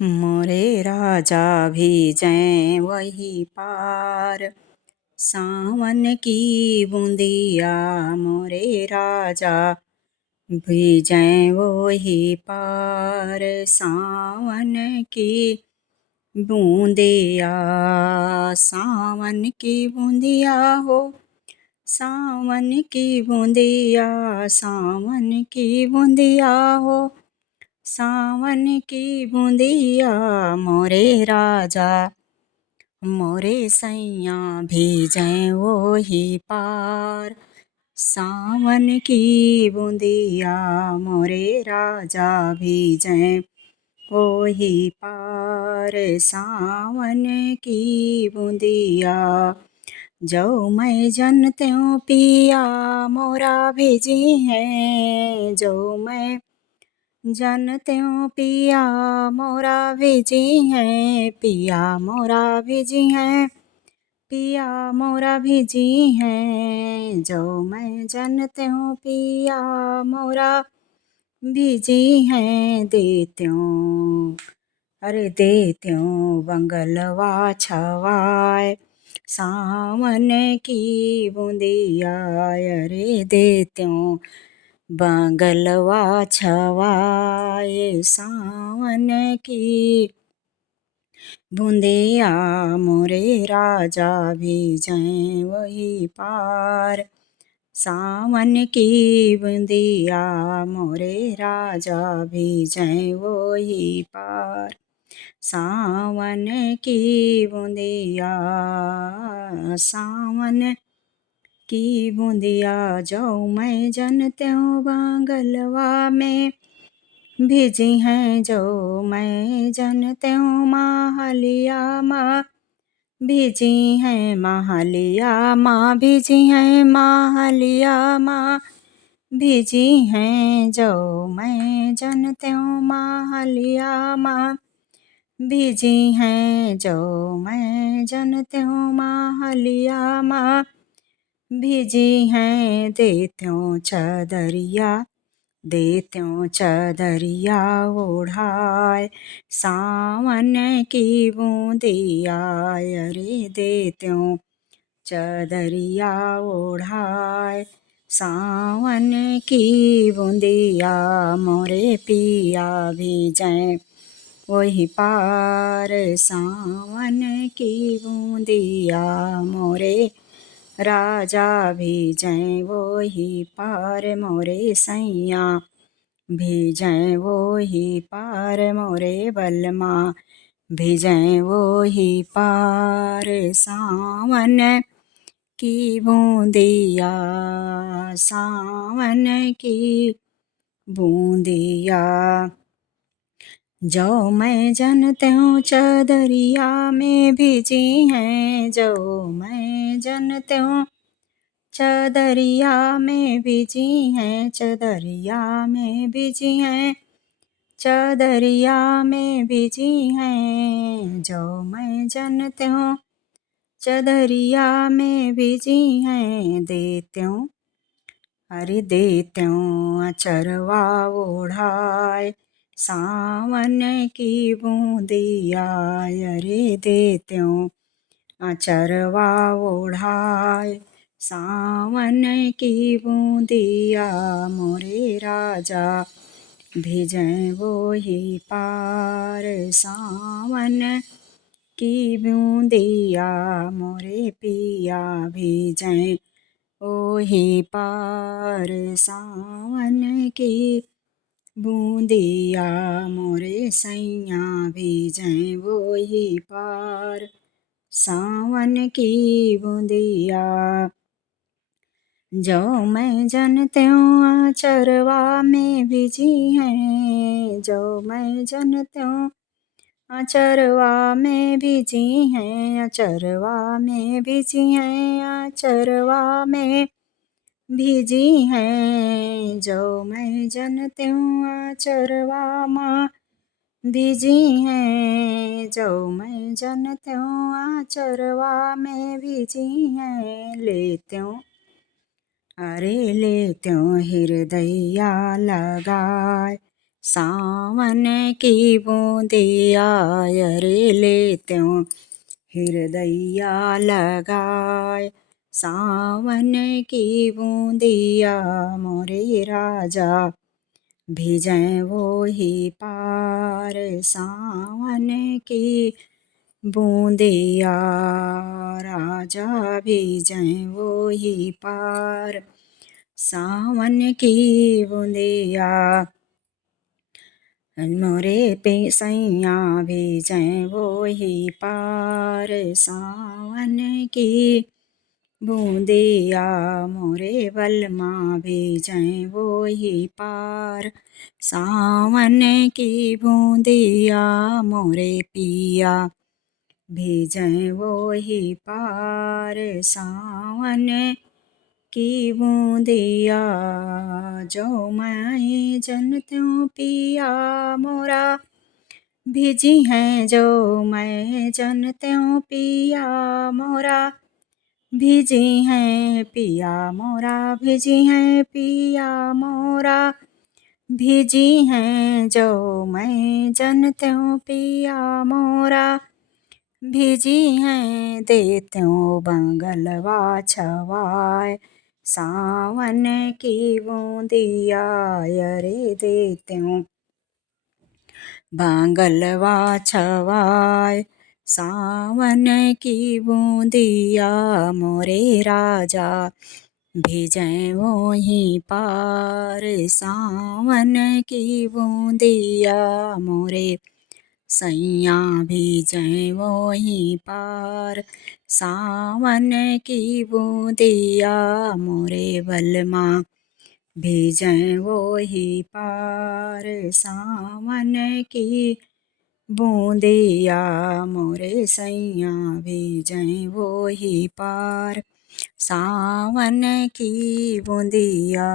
मोरे राजा भीजें वही पार, सावन की बूंदिया मोरे राजा भीजें वही पार, सावन की बूंदिया। सावन की बूंदिया हो, सावन की बूंदिया, सावन की बूंदिया हो, सावन की बूंदिया मोरे राजा मोरे सैया भीजें वही पार, सावन की बूंदिया मोरे राजा भीजें वही पार, सावन की बूंदिया। जो मैं जन त्यों पिया मोरा भेजी है, जो मैं जन त्यों पिया मोरा भेजी है, पिया मोरा भेजी है, पिया मोरा भेजी है। जो मैं जन त्यों पिया मोरा भेजी है, देत्यों अरे देत्यों बंगलवा छवाए, सावन की बूंदिया अरे देत्यों बंगलवा छवाए, सावन की बूंदिया मोरे राजा भीजें वही पार, सावन की बूंदिया मोरे राजा भीजें वही पार, सावन की बूंदिया। सावन की बूंदिया जो मैं जन त्यों बांगलवा में भेजी हैं, जो मैं जन त्यों माहलिया माँ भेजी हैं, माहलिया माँ भेजी हैं, माहलिया माँ भेजी हैं। जो मैं जन त्यों माहलिया माँ भेजी हैं, जो मैं जन त्यों माहलिया माँ भेजी हैं। देत्यों चदरिया देत्यों चदरिया ओढ़ाए, सावन की बूंदिया अरे देत्यों चदरिया ओढ़ाए, सावन की बूंदिया मोरे पिया भीजें वही पार, सावन की बूंदिया मोरे राजा भीजें वही पार, मोरे सैया भीजें वही पार, मोरे बलमा भीजें वही पार, सावन की बूंदिया, सावन की बूंदिया। जो मैं जन त्यों चदरिया में भेजी हैं, जो मैं जन त्यों चदरिया में भेजी हैं, चदरिया में भेजी हैं, चदरिया में भेजी हैं। जो मैं जन त्यों चदरिया में भेजी हैं, देत्यों अरे देत्यों अचरवा ओढ़ाए, सावन की बूंदिया अरे देत्यों अचरवा ओढ़ाए, सावन की बूंदिया मोरे राजा भीजें वही पार, सावन की बूंदिया मोरे पिया भीजें वही पार, सावन की बूंदिया मोरे सैया भीजें वही पार, सावन की बूंदिया। जो मैं जन त्यों अचरवा में भेजी हैं, जो मैं जन त्यों अचरवा में भेजी हैं, अचरवा में भेजी हैं, अचरवा में भेजी हैं। जो मैं जन त्यों अचरवा माँ भेजी हैं, जो मैं जन त्यों अचरवा में भेजी हैं। लेत्यों अरे लेत्यों हृदया लगाए, सावन की बूंदिया रे लेत्यों हृदया लगाए। सावन की बूंदिया मोरे राजा भिजै वो ही पार। सावन की बूंदिया राजा भिजै वो ही पार। सावन की बूंदिया मोरे पे सैया भिजै वो ही पार। सावन की बूंदिया मोरे बलमा भिजै वो ही पार। सावन की बूंदिया मोरे पिया भिजै वो ही पार। सावन की बूंदिया जो मैं जन त्यों पिया मोरा भिजी हैं। जो मैं जन त्यों पिया मोरा भिजी हैं। पिया मोरा भिजी हैं। पिया मोरा भिजी हैं। जो मैं जन त्यों पिया मोरा भिजी हैं। देत्यों बंगलवा छवाए। सावन की बूंदिया रे देत्यों बंगलवा छवाए। सावन की बूंदिया मोरे राजा भिजै वो ही पार। सावन की बूंदिया मोरे सैया भिजै वो ही पार। सावन की बूंदिया मोरे बलमा भिजै वो ही पार। सावन की बूंदिया मोरे सैया भिजै वो ही पार। सावन की बूंदिया।